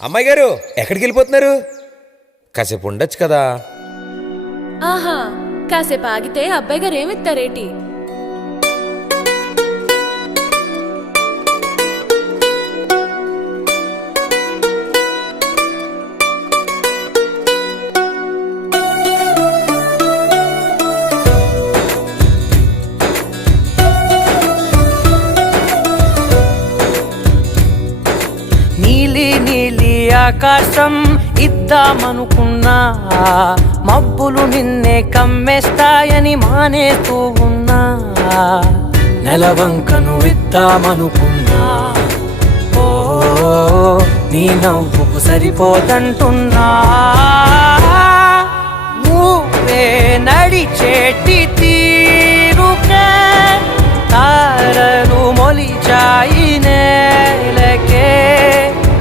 అమ్మాయి గారు ఎక్కడికి వెళ్ళిపోతున్నారు? కాసేపు ఉండొచ్చు కదా. ఆహా, కాసేపు ఆగితే అబ్బాయి గారు ఏమిస్తారేటి? నీలి నీలి ఆకాశం ఇద్దామనుకున్నా, మబ్బులు నిన్నే కమ్మేస్తాయని మానేస్తూ ఉన్నా. నెలవంకను ఇద్దామనుకున్నా, ఓ నీ నవ్వుకు సరిపోదంటున్నా. నువ్వే నడిచేటి తీరుకే తారలు మొలిచాయినే.